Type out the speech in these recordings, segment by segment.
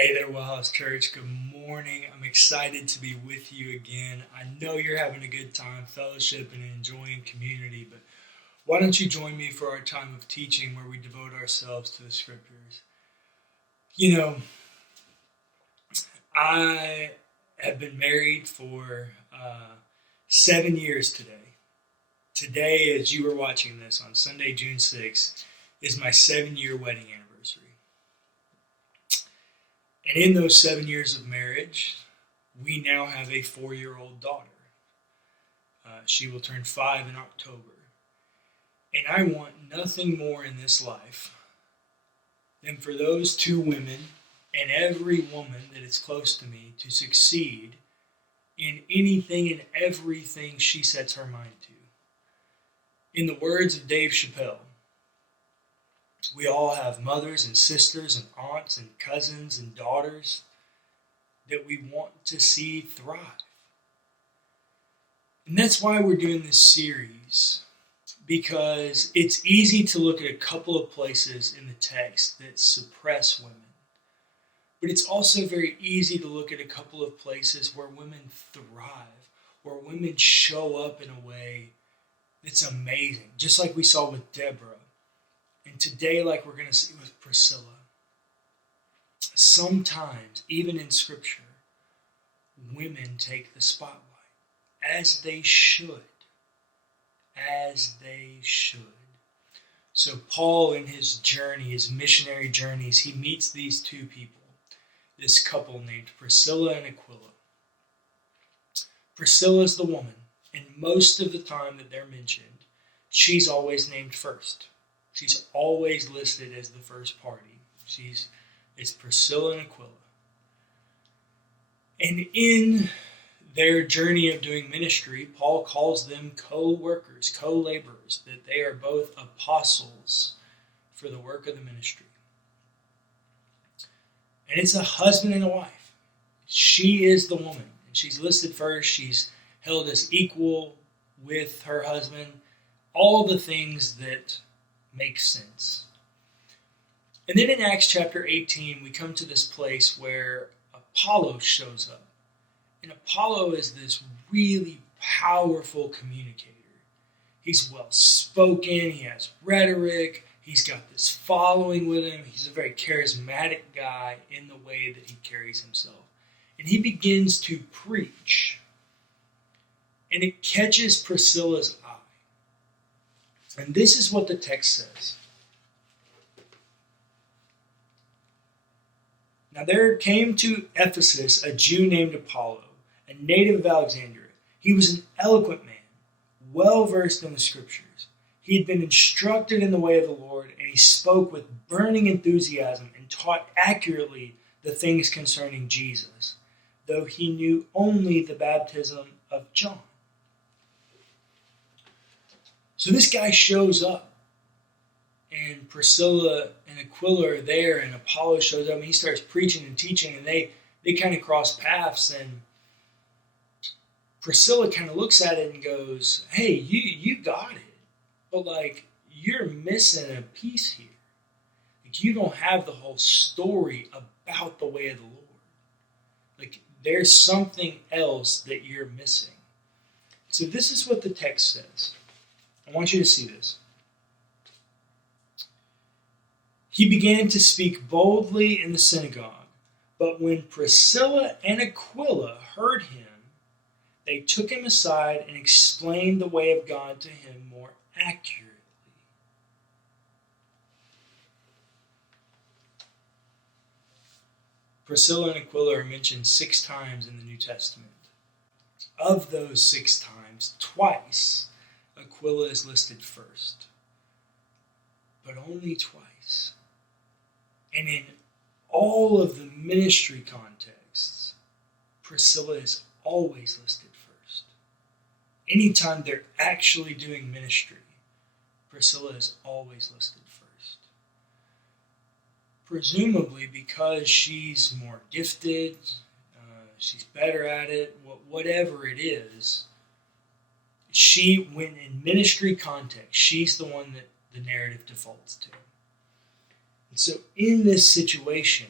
Hey there, WellHouse Church. Good morning. I'm excited to be with you again. I know you're having a good time, fellowship, and enjoying community, but why don't you join me for our time of teaching where we devote ourselves to the scriptures? You know, I have been married for 7 years today. Today, as you were watching this on Sunday, June 6th, is my 7-year wedding anniversary. And in those 7 years of marriage, we now have a 4-year-old daughter. She will turn 5 in October. And I want nothing more in this life than for those two women and every woman that is close to me to succeed in anything and everything she sets her mind to. In the words of Dave Chappelle, we all have mothers and sisters and aunts and cousins and daughters that we want to see thrive. And that's why we're doing this series, because it's easy to look at a couple of places in the text that suppress women. But it's also very easy to look at a couple of places where women thrive, where women show up in a way that's amazing, just like we saw with Deborah. And today, like we're going to see with Priscilla, sometimes, even in Scripture, women take the spotlight, as they should. As they should. So Paul, in his journey, his missionary journeys, he meets these two people, this couple named Priscilla and Aquila. Priscilla's the woman, and most of the time that they're mentioned, she's always named first. She's always listed as the first party. It's Priscilla and Aquila. And in their journey of doing ministry, Paul calls them co-workers, co-laborers, that they are both apostles for the work of the ministry. And it's a husband and a wife. She is the woman, and she's listed first. She's held as equal with her husband. All the things that make sense. And then in Acts chapter 18, we come to this place where Apollo shows up. And Apollo is this really powerful communicator. He's well spoken, he has rhetoric, he's got this following with him. He's a very charismatic guy in the way that he carries himself. And he begins to preach. And it catches Priscilla's eye. And this is what the text says. Now there came to Ephesus a Jew named Apollo, a native of Alexandria. He was an eloquent man, well versed in the scriptures. He had been instructed in the way of the Lord, and he spoke with burning enthusiasm and taught accurately the things concerning Jesus, though he knew only the baptism of John. So this guy shows up, and Priscilla and Aquila are there, and Apollo shows up, and he starts preaching and teaching, and they kind of cross paths, and Priscilla kind of looks at it and goes, hey, you got it, but you're missing a piece here. You don't have the whole story about the way of the Lord. There's something else that you're missing. So this is what the text says. I want you to see this. He began to speak boldly in the synagogue, but when Priscilla and Aquila heard him, they took him aside and explained the way of God to him more accurately. Priscilla and Aquila are mentioned 6 times in the New Testament. Of those 6 times, twice, Aquila is listed first, but only twice. And in all of the ministry contexts, Priscilla is always listed first. Anytime they're actually doing ministry, Priscilla is always listed first. Presumably because she's more gifted, she's better at it, whatever it is, when in ministry context, she's the one that the narrative defaults to. And so in this situation,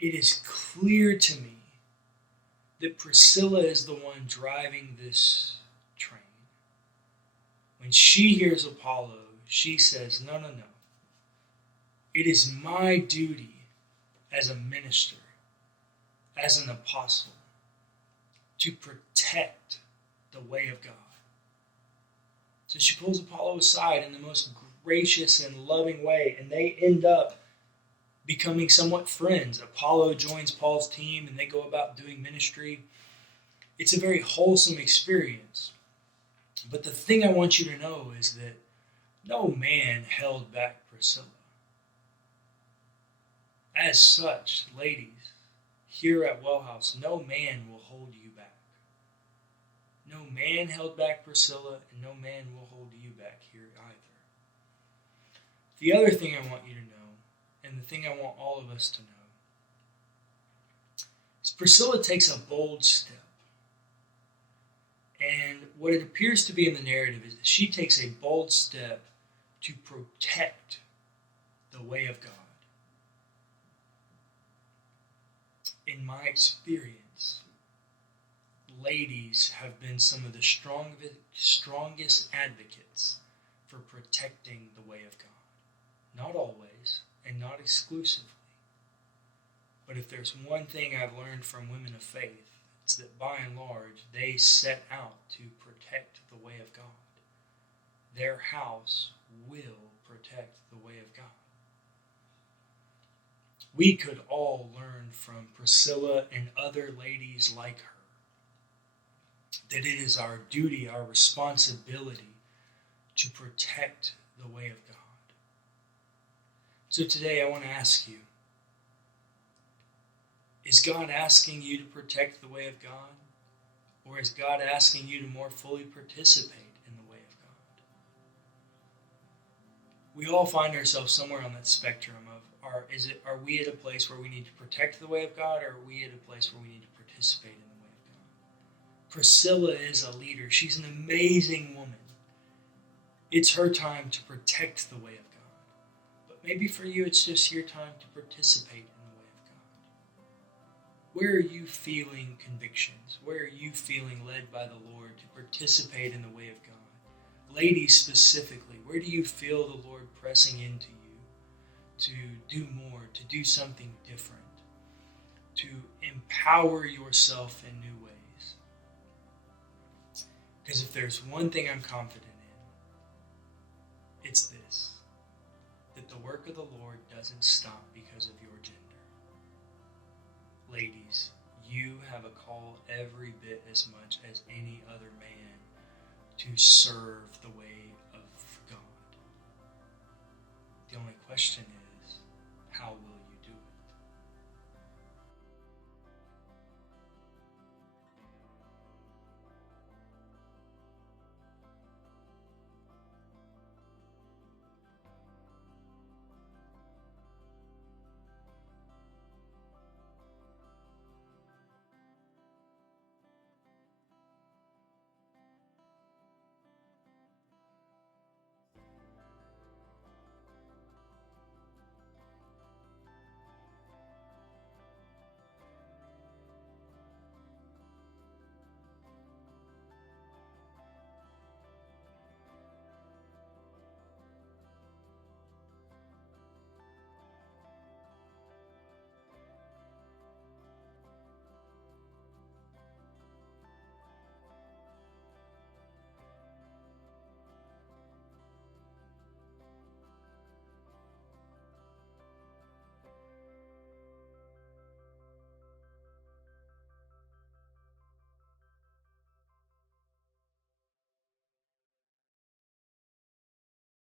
it is clear to me that Priscilla is the one driving this train. When she hears Apollo, she says, no. It is my duty as a minister, as an apostle, to protect the way of God. So she pulls Apollo aside in the most gracious and loving way, and they end up becoming somewhat friends. Apollo joins Paul's team, and they go about doing ministry. It's a very wholesome experience. But the thing I want you to know is that no man held back Priscilla. As such, ladies, here at WellHouse, no man will hold you back. No man held back Priscilla, and no man will hold you back here either. The other thing I want you to know, and the thing I want all of us to know, is Priscilla takes a bold step. And what it appears to be in the narrative is that she takes a bold step to protect the way of God. In my experience, ladies have been some of the strongest advocates for protecting the way of God. Not always, and not exclusively. But if there's one thing I've learned from women of faith, it's that by and large, they set out to protect the way of God. Their house will protect the way of God. We could all learn from Priscilla and other ladies like her that it is our duty, our responsibility to protect the way of God. So today I want to ask you, is God asking you to protect the way of God? Or is God asking you to more fully participate in the way of God? We all find ourselves somewhere on that spectrum of, are we at a place where we need to protect the way of God, or are we at a place where we need to participate in the way of God? Priscilla is a leader. She's an amazing woman. It's her time to protect the way of God. But maybe for you, it's just your time to participate in the way of God. Where are you feeling convictions? Where are you feeling led by the Lord to participate in the way of God? Ladies specifically, where do you feel the Lord pressing into you to do more, to do something different, to empower yourself in new ways? Because if there's one thing I'm confident in, it's this, that the work of the Lord doesn't stop because of your gender. Ladies, you have a call every bit as much as any other man to serve the way of God. The only question is, how will